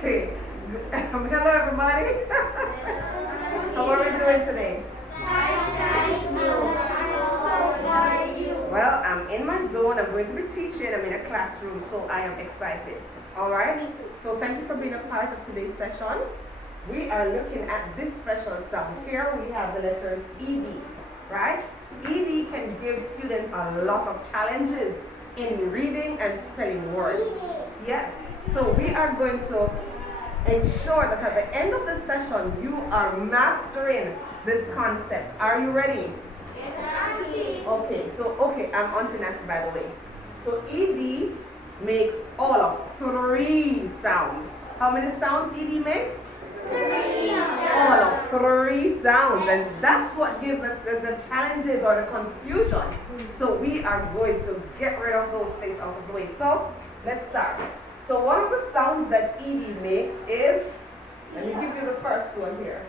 Okay. Hello, everybody. How are we doing today? Well, I'm in my zone. I'm going to be teaching. I'm in a classroom, so I am excited. All right? So thank you for being a part of today's session. We are looking at this special sound. Here we have the letters ED, right? ED can give students a lot of challenges in reading and spelling words. Yes. So we are going to ensure that at the end of the session, you are mastering this concept. Are you ready? Yes, okay, I'm Auntie Nancy, by the way. So ED makes all of 3 sounds. How many sounds ED makes? 3. All of 3 sounds, and that's what gives us the challenges or the confusion. So we are going to get rid of those things out of the way. So let's start. So one of the sounds that ED makes is, let me give you the first one here.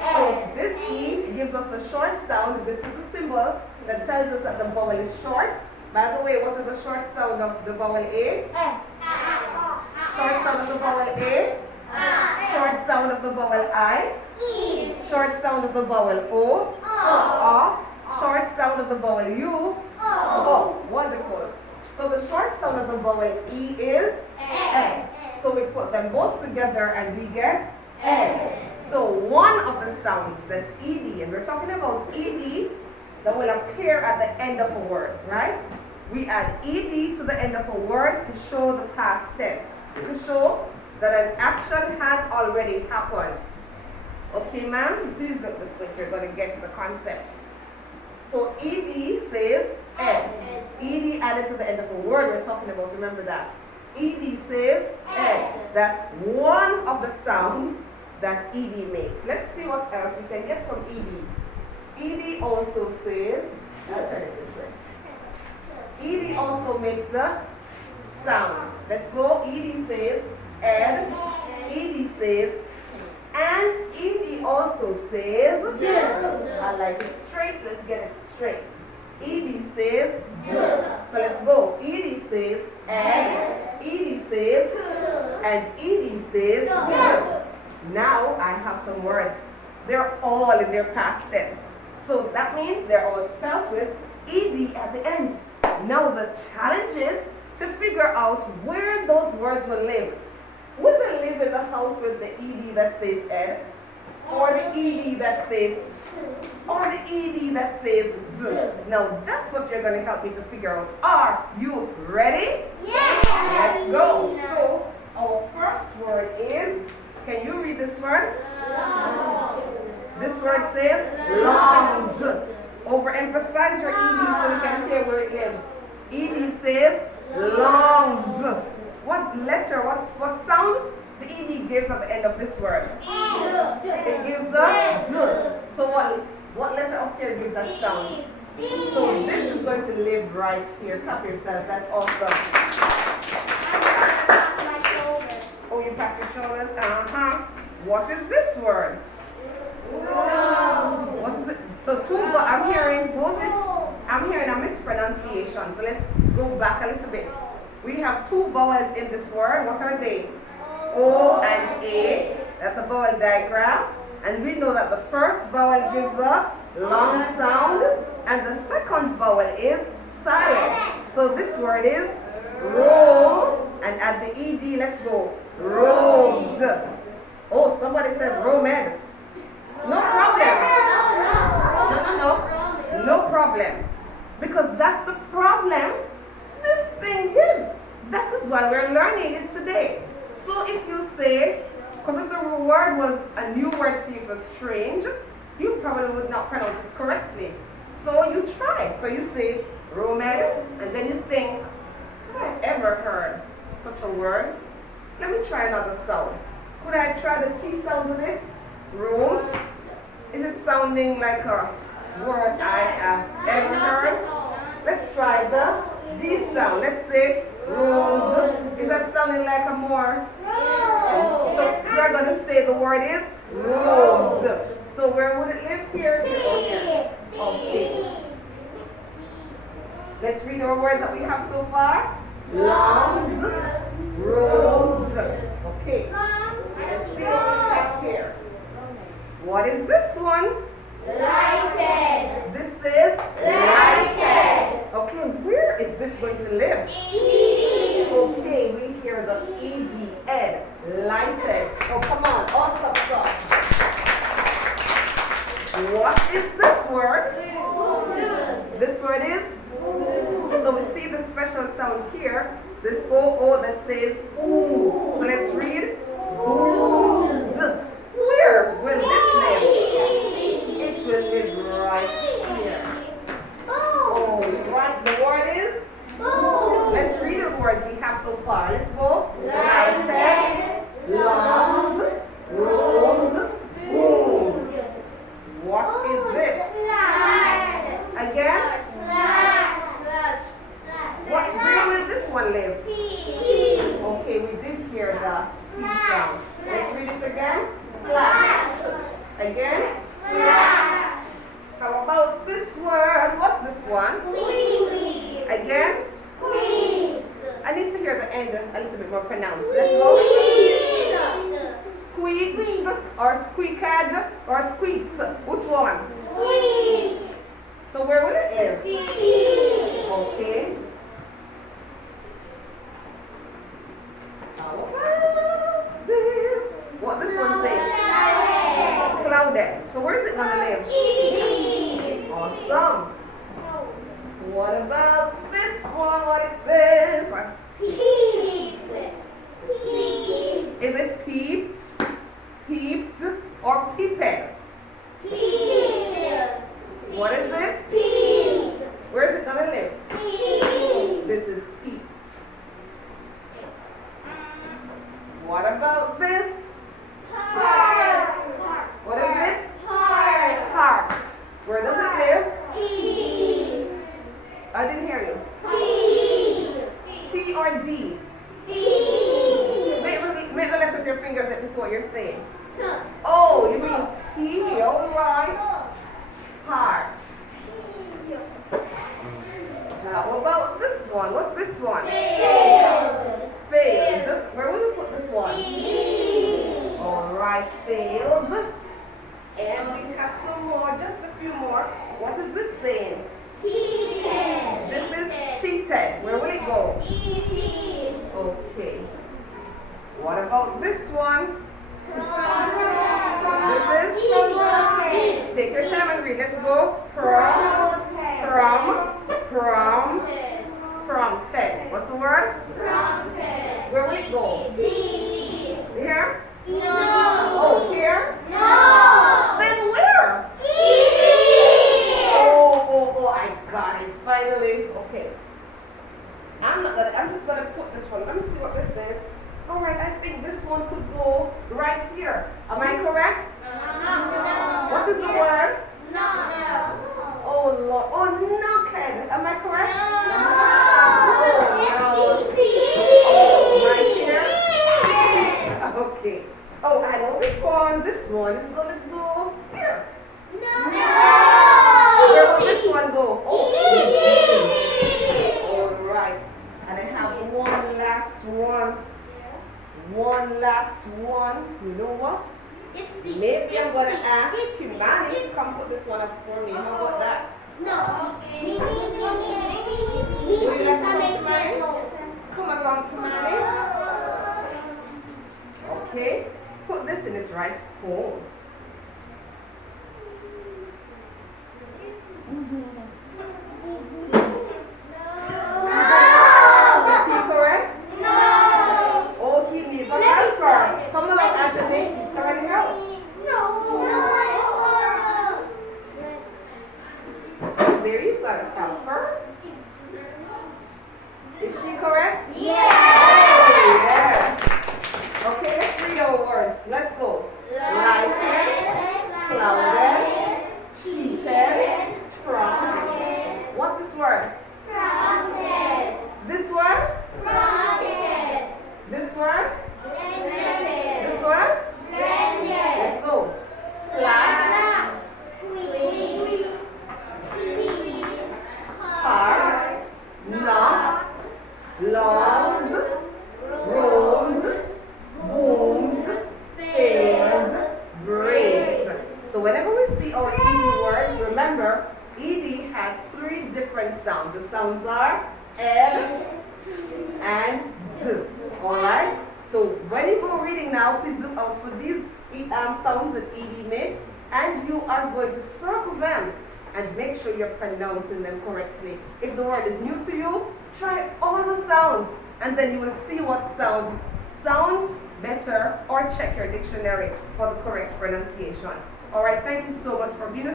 So this E gives us the short sound. This is a symbol that tells us that the vowel is short. By the way, what is the short sound of the vowel A? Short sound of the vowel A. Short sound of the vowel I. Short sound of the vowel O. Short sound of the vowel U. O. Wonderful. So the short sound of the vowel E is E. So we put them both together and we get E. So one of the sounds that ED, and we're talking about ED, that will appear at the end of a word, right? We add ED to the end of a word to show the past tense, to show that an action has already happened. Okay, ma'am? Please look this way if you're going to get the concept. So ED says ed. ED added to the end of a word we're talking about, remember that. ED says ed. That's one of the sounds that ED makes. Let's see what else we can get from ED. ED also says, I'll turn it this way. ED also makes the sound. Let's go. ED says ed. ED says and ED also says I like it straight. Let's get it straight. ED says so let's go. ED says and ED says and ED says Now I have some words. They're all in their past tense. So that means they're all spelled with ED at the end. Now the challenge is to figure out where those words will live. Would they live in the house with the ED that says ed? Or the ED that says or the ED that says d? Now that's what you're going to help me to figure out. Are you ready? Yes! Let's go. So our first word is, can you read this word? Long. This word says long. Overemphasize your ED so you can hear where it lives. ED says long. What letter, what sound the ED gives at the end of this word? It gives the D. So what letter up here gives that sound? So this is going to live right here. Clap yourself. That's awesome. Oh, you pat your shoulders? What is this word? What is it? So I'm hearing, I'm hearing a mispronunciation. So let's go back a little bit. We have 2 vowels in this word. What are they? O and A. That's a vowel digraph. And we know that the first vowel gives a long sound and the second vowel is silent. So this word is roam. And at the ED, let's go. Roamed. Oh, somebody says roamed. No problem. No problem. Because that's the problem this thing gives. That is why we're learning it today. So if you say, because if the word was a new word to you for strange, you probably would not pronounce it correctly. So you try. So you say roamed, and then you think, have I ever heard such a word? Let me try another sound. Could I try the T sound with it? Roamed. Is it sounding like a word I have ever heard? Let's try the D sound. Let's say roamed. Is that sounding like a more? So we're going to say the word is roamed. So where would it live? Here, here, or here? Okay. Let's read our words that we have so far. Longed, roamed, hear the ED, ed, lighted. Oh, come on, awesome sauce. What is this word? This word is? So we see the special sound here, this O that says ooh. So let's read. Ooh. Where will this live? It will live right here. Oh, right. The word is? Let's read the words we have so far. Let's go. Lighted, longed, roamed, boomed. What is this? Again? Where will this one live? Okay, we did hear the T sound. Let's read it again. Flat. Again? Flat. How about this word? What's this one? Squeeze. Again? Squeeze. I need to hear the end a little bit more pronounced. Let's go. Squeaked or squeaked or squeaked. Which one? Squeeze. So where will it live? T. Okay. How about this? What this one says? Clouded. So where is it going to live? Awesome. What about this one? What it says? Is it peeped, peeped, or peeped? What is it? Where is it going to live? This is peeped. What about this? What is it? Heart. Where does it live? I didn't hear you. T or D? Make the letter with your fingers. Let me see what you're saying. Oh, you mean T? All right. Heart. Now, what about this one? What's this one? Failed. Where will you put this one? All right, failed. And we have some more, just a few more. What is this saying? This is cheated. Where will it go? Okay. What about this one? This is? Take your time and read. Let's go. Prompted. What's the word? Where will it go? Here? Oh, here? Then where? Oh, I got it. Finally. Okay. I'm just gonna put this one. Let me see what this says. Alright, I think this one could go right here. Am I correct? What is the word? Oh Lord. Oh, knocked. Am I correct? Oh, right here? Okay. Oh, I know this one. This one is gonna go here. Where will this one go? Oh. Alright. And I have one last one. One last one. You know what? Maybe I'm going to ask Kimani to come put this one up for me. How about that? No. Come along, Kimani. Okay. Put this in its right hole. Is he correct? Oh, he needs a helper. Come along, Angelique. He's coming help. There you got a helper. Is she correct? Yeah. Okay, let's read our words. Let's go. Lighted, clouded, cheated, prompted. What's this word? This word? This word? This word? Let's go. Flash, heart, knocked, longed, roamed, boomed, failed, braved. So whenever we see our ED words, remember, ED has 3 different sounds. The sounds are M, and D. Alright? So when you go reading now, please look out for these sounds that ED made, and you are going to circle them and make sure you're pronouncing them correctly. If the word is new to you, try all the sounds, and then you will see what sounds better, or check your dictionary for the correct pronunciation. Alright, thank you so much for being with